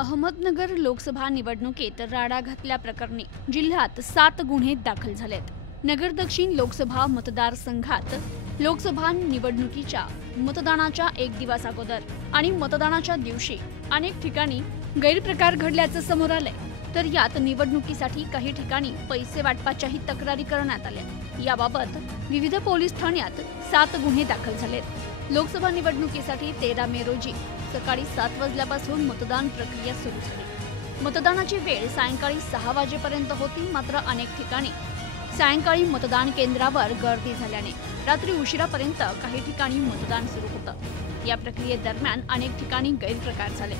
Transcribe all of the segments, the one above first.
अहमदनगर लोकसभा निवडणुकीत राडा घातल्याप्रकरणी जिल्ह्यात 7 गुन्हे दाखल झालेत। नगर दक्षिण लोकसभा मतदारसंघात लोकसभा निवडणुकीच्या मतदानाच्या एक दिवस अगोदर आणि मतदानाच्या दिवशी अनेक ठिकाणी गैरप्रकार घडल्याचं समोर आलंय। तर यात निवडणुकीसाठी काही ठिकाणी पैसे वाटपाच्याही तक्रारी करण्यात आल्या। याबाबत विविध पोलीस ठाण्यात 7 गुन्हे दाखल झालेत। लोकसभा निवडणुकीसाठी 13 मे रोजी सकाळी 7 वाजल्यापासून मतदान प्रक्रिया सुरू झाली। मतदानाची वेळ सायंकाळी 6 वाजेपर्यंत होती, मात्र अनेक ठिकाणी सायंकाळी मतदान केंद्रावर गर्दी झाल्याने रात्री उशिरापर्यंत काही ठिकाणी मतदान सुरू होतं। या प्रक्रियेदरम्यान अनेक ठिकाणी गैरप्रकार झाले।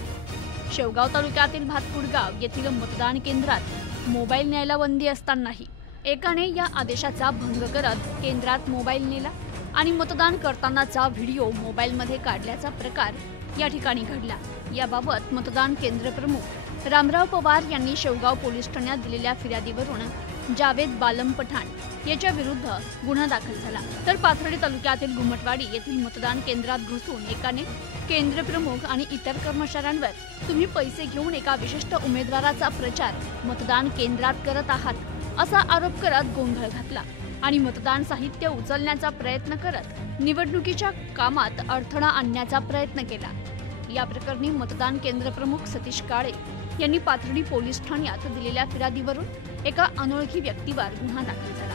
शेवगाव तालुक्यातील भातकुडगाव येथील मतदान केंद्रात मोबाईल न्यायला बंदी असतानाही एकाने या आदेशाचा भंग करत केंद्रात मोबाईल नेला आणि मतदान करतानाचा व्हिडिओ मोबाईलमध्ये काढल्याचा प्रकार या ठिकाणी घडला। याबाबत मतदान केंद्र प्रमुख रामराव पवार यांनी शेवगाव पोलीस ठाण्यात दिलेल्या फिर्यादीवरून जावेद बालम पठाण याच्या विरुद्ध गुन्हा दाखल झाला। तर पाथर्डी तालुक्यातील घुमटवाडी येथील मतदान केंद्रात घुसून एकाने केंद्र प्रमुख आणि इतर कर्मचाऱ्यांवर तुम्ही पैसे घेऊन एका विशिष्ट उमेदवाराचा प्रचार मतदान केंद्रात करत आहात असा आरोप करत गोंधळ घातला आणि मतदान साहित्य उचलण्याचा प्रयत्न करत निवडणुकीच्या कामात अडथळा आणण्याचा प्रयत्न केला। या प्रकरणी मतदान केंद्र प्रमुख सतीश काळे यांनी पाथर्डी पोलीस ठाण्यात दिलेल्या फिर्यादीवरून एका अनोळखी व्यक्तीवर गुन्हा दाखल झाला।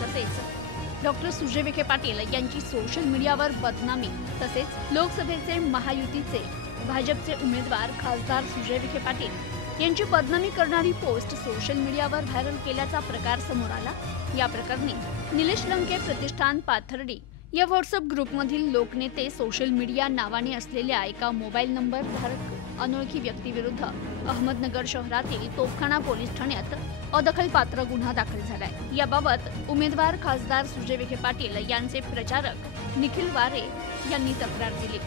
तसेच डॉक्टर सुजय विखे पाटील यांची सोशल मीडियावर बदनामी, तसेच लोकसभेचे महायुतीचे भाजपचे उमेदवार खासदार सुजय विखे पाटील यांची बदनामी करणारी पोस्ट सोशल मीडियावर व्हायरल केल्याचा प्रकार समोर आला। या प्रकरणी निलेश लंके प्रतिष्ठान पाथर्डी या व्हॉट्सअप ग्रुपमधील लोकनेते सोशल मीडिया नावाने असलेल्या एका मोबाईल नंबर धारक अनोळखी व्यक्तीविरुद्ध अहमदनगर शहरातील तोफखाना पोलीस ठाण्यात अदखलपात्र गुन्हा दाखल झालाय। याबाबत उमेदवार खासदार सुजय विखे पाटील यांचे प्रचारक निखिल वारे यांनी तक्रार दिली।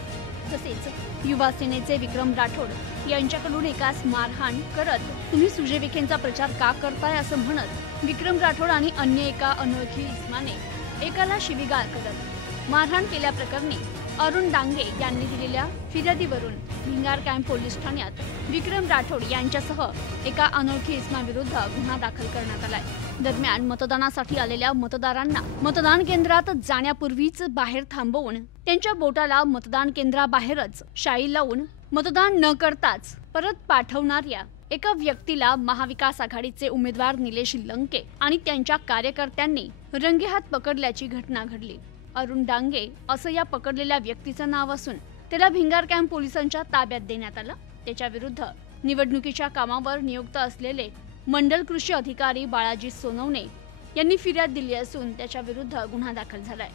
तसेच युवा सेनेचे विक्रम राठोड यांच्याकडून एकास मारहाण करत तुम्ही सुजय विखेंचा प्रचार का करताय असं म्हणत विक्रम राठोड आणि अन्य एका अनोळखी इसमाने एकाला शिवीगाळ करत मारहाण केल्याप्रकरणी अरुण डांगे यांनी दिलेल्या फिर्यादीवरून भिंगार कॅम्प पोलीस ठाण्यात विक्रम राठोड यांच्यासह एका अनोळखी इसमाविरुद्ध गुन्हा दाखल करण्यात आलाय। दरम्यान मतदानासाठी आलेल्या मतदारांना मतदान केंद्रात जाण्यापूर्वीच बाहेर थांबवून त्यांच्या बोटाला मतदान केंद्राबाहेरच शाई लावून मतदान न करताच परत पाठवणाऱ्या एका व्यक्तीला महाविकास आघाडीचे उमेदवार निलेश लंके आणि त्यांच्या कार्यकर्त्यांनी रंगेहात पकडल्याची घटना घडली। अरुण डांगे असं या पकडलेल्या व्यक्तीचं नाव असून त्याला भिंगार कॅम्प पोलिसांच्या ताब्यात देण्यात आलं। त्याच्या विरुद्ध निवडणुकीच्या कामावर नियुक्त असलेले मंडल कृषी अधिकारी बाळाजी सोनवणे यांनी फिर्याद दिली असून त्याच्या विरुद्ध गुन्हा दाखल झालाय।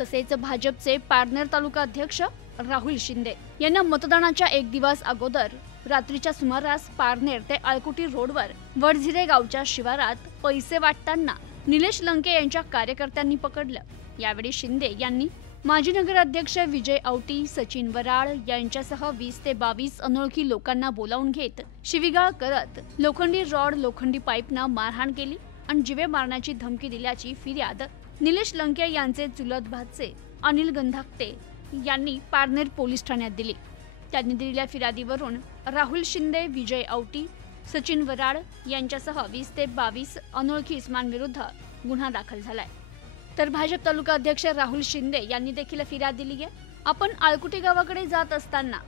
तसेच भाजपचे पारनेर तालुका अध्यक्ष राहुल शिंदे यांना मतदानाच्या एक दिवस अगोदर रात्रीच्या सुमारास पारनेर ते आळकुटी रोडवर वडझिरे गावच्या शिवारात पैसे वाटताना निलेश लंके यांच्या कार्यकर्त्यांनी पकडलं। यावेळी शिंदे यांनी माजी नगराध्यक्ष विजय औटी, सचिन वराळ यांच्यासह 20 ते 22 अनोळखी लोकांना बोलावून घेत शिवीगाळ करत लोखंडी रॉड, लोखंडी पाईपनं मारहाण केली आणि जीवे मारण्याची धमकी दिल्याची फिर्याद निलेश लंके यांचे चुलत भाचे अनिल गंधाकते यांनी पारनेर पोलीस ठाण्यात दिली। त्यांनी दिलेल्या फिर्यादीवरून राहुल शिंदे, विजय औटी, सचिन वराळ यांच्यासह 20 ते 22 अनोळखी इसमांविरुद्ध गुन्हा दाखल झालाय। तर भाजप तालुका अध्यक्ष राहुल शिंदे यांनी देखील फिर्याद दिली आहे। आपण आळकुटी गावाकडे जात असताना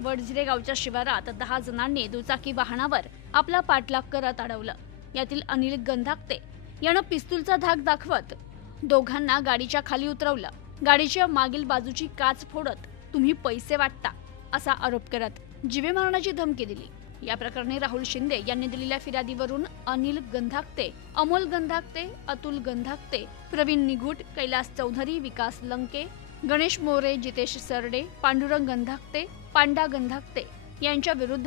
वडझिरे गावच्या शिवारात 10 जणांनी दुचाकी वाहनावर आपला पाठलाग करत अडवलं। यातील अनिल गंधाकते यानं पिस्तूलचा धाक दाखवत दोघांना गाडीच्या खाली उतरवलं। गाडीच्या मागील बाजूची काच फोडत तुम्ही पैसे वाटता असा आरोप करत जीवे मारण्याची धमकी दिली। या प्रकरणी राहुल शिंदे यांनी दिलेल्या फिर्यादीवरून अनिल गंधाकते, अमोल गंधाकते, अतुल गंधाकते, प्रवीण निघुट, कैलास चौधरी, विकास लंके, गणेश मोरे, जितेश सरडे, पांडुरंग गंधाकते, पांडा गंधाकते यांच्या विरुद्ध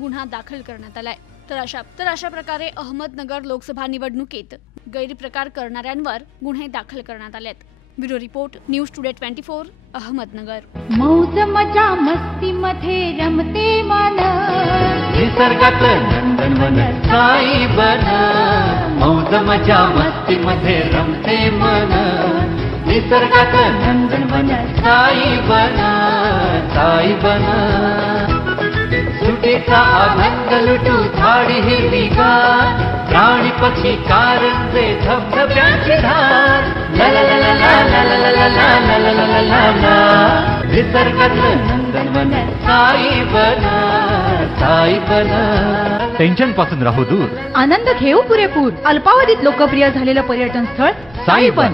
गुन्हा दाखल करण्यात आलाय। तर अशा प्रकारे अहमदनगर लोकसभा निवडणुकीत गैरप्रकार करणाऱ्यांवर गुन्हे दाखल करण्यात आलेत। Bureau report, news today 24, Ahmednagar. मौज मजा मस्ती मध्ये रमते मन, निसर्गात नंदनवन साई बन। मौज मजा मस्ती मध्ये रमते मन, निसर्गात नंदनवन साई बन, साई बन। सुटे निसर्गाचा आनंद लुटू झाडी हिरवीगार प्राणी पक्षी कारंजे धबधब्यांची धार ला ला ला ला ला ला ला ला ला ला ला ला ला ला निसर्गातलं नंदनवन साई बन टेन्शन पासून राहू दूर आनंद घेऊ पुरेपूर अल्पावधीत लोकप्रिय झालेलं पर्यटन स्थळ साई बन.